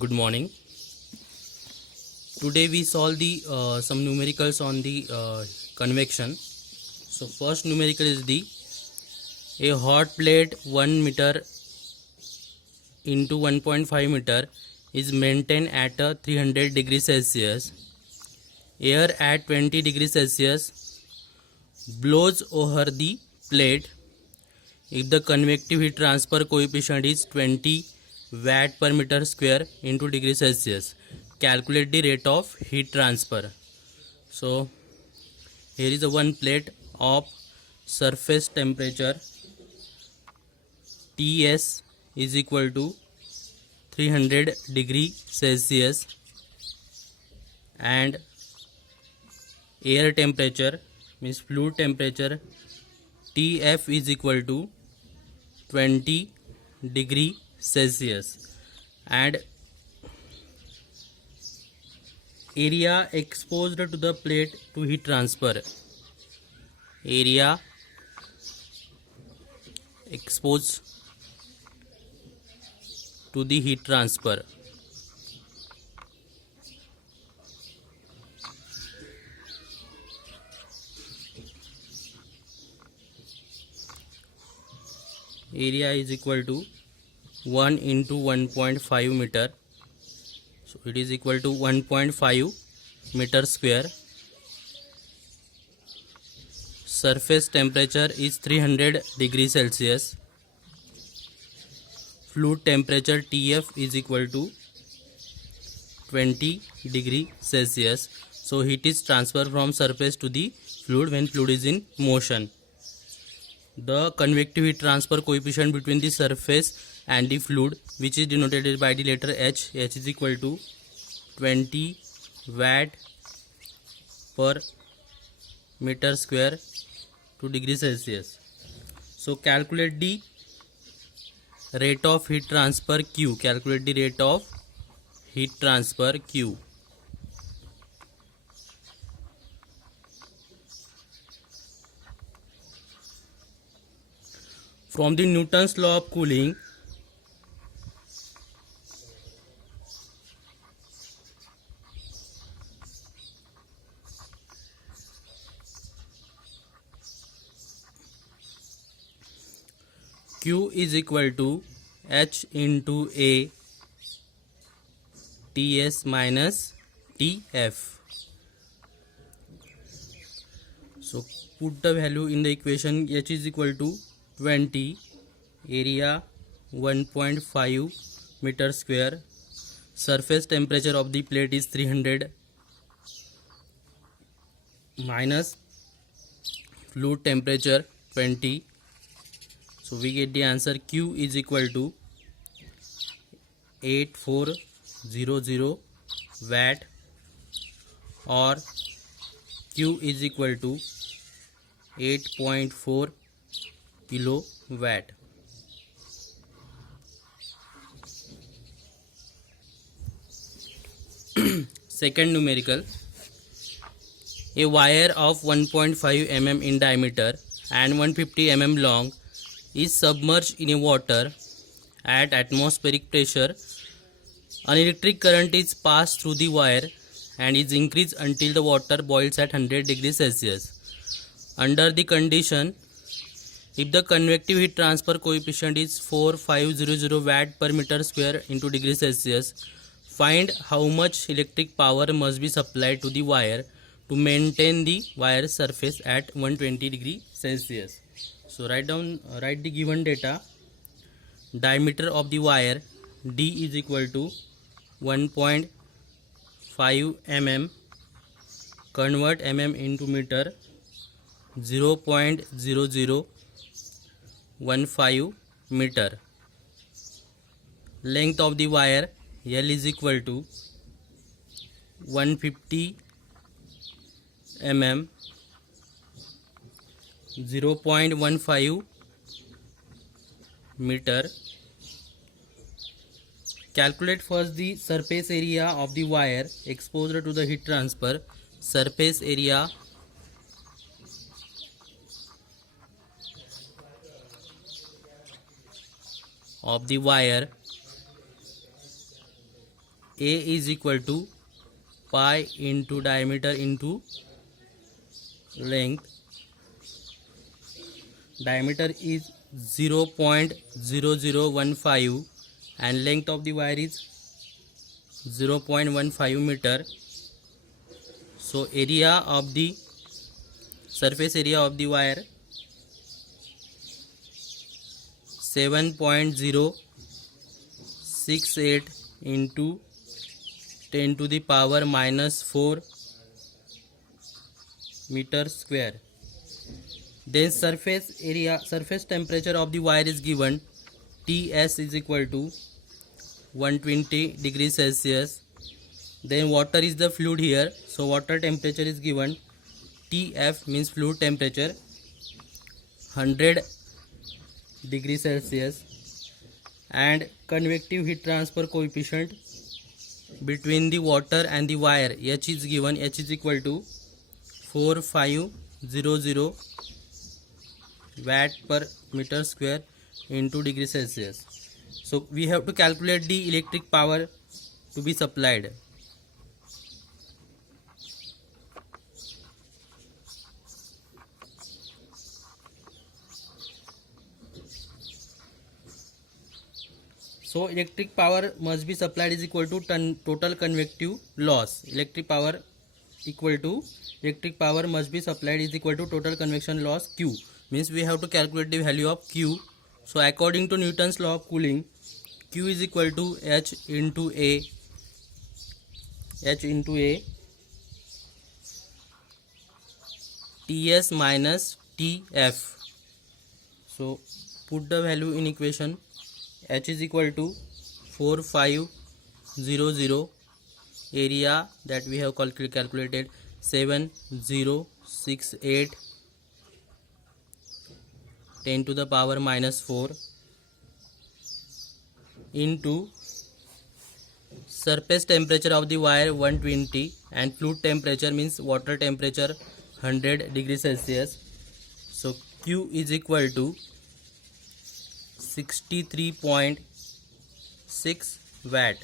Good morning. Today we solve the some numericals on the convection. So first numerical is the a hot plate 1 meter into 1.5 meter is maintained at 300 degrees Celsius. Air at 20 degrees Celsius blows over the plate if the convective heat transfer coefficient is 20 watt per meter square into degree Celsius. Calculate the rate of heat transfer. So here is a one plate of surface temperature Ts is equal to 300 degree Celsius and air temperature means fluid temperature Tf is equal to 20 degree Celsius and area exposed to the plate to heat transfer. Area exposed to the heat transfer. Area is equal to 1 into 1.5 meter. So it is equal to 1.5 meter square. Surface temperature is 300 degrees Celsius. Fluid temperature Tf is equal to 20 degree Celsius. So heat is transferred from surface to the fluid when fluid is in motion. The convective heat transfer coefficient between the surface and the fluid, which is denoted by the letter H is equal to 20 watt per meter square to degree Celsius. So calculate the rate of heat transfer Q. Calculate the rate of heat transfer Q. From the Newton's law of cooling, Q is equal to H into A Ts minus Tf. So put the value in the equation. H is equal to 20, area 1.5 meter square, surface temperature of the plate is 300 minus fluid temperature 20. So we get the answer Q is equal to 8400 watt or Q is equal to 8.4 kilowatt. Second numerical, a wire of 1.5 mm in diameter and 150 mm long is submerged in a water at atmospheric pressure. An electric current is passed through the wire and is increased until the water boils at 100 degrees Celsius. Under the condition, if the convective heat transfer coefficient is 4500 watt per meter square into degree Celsius, find how much electric power must be supplied to the wire to maintain the wire surface at 120 degree Celsius. So write the given data. Diameter of the wire D is equal to 1.5 mm. Convert mm into meter. 0.0015 meter. Length of the wire L is equal to 150 mm. 0.15 meter. Calculate first the surface area of the wire exposed to the heat transfer. Surface area of the wire A is equal to pi into diameter into length. Diameter is 0.0015 and length of the wire is 0.15 meter. So area of the surface area of the wire 7.068 into 10 to the power minus 4 meter square. Then surface temperature of the wire is given. Ts is equal to 120 degrees Celsius. Then water is the fluid here, so water temperature is given. Tf means fluid temperature 100 degrees Celsius, and convective heat transfer coefficient between the water and the wire H is given. H is equal to 4500 watt per meter square into degree Celsius. So we have to calculate the electric power to be supplied. So electric power must be supplied is equal to total convective loss. Electric power must be supplied is equal to total convection loss Q. Means we have to calculate the value of Q. So according to Newton's law of cooling, Q is equal to H into A Ts minus Tf. So put the value in equation. H is equal to 4500, area that we have calculated 7068 10 to the power minus 4 into surface temperature of the wire 120 and fluid temperature means water temperature 100 degrees Celsius. So Q is equal to 63.6 watt.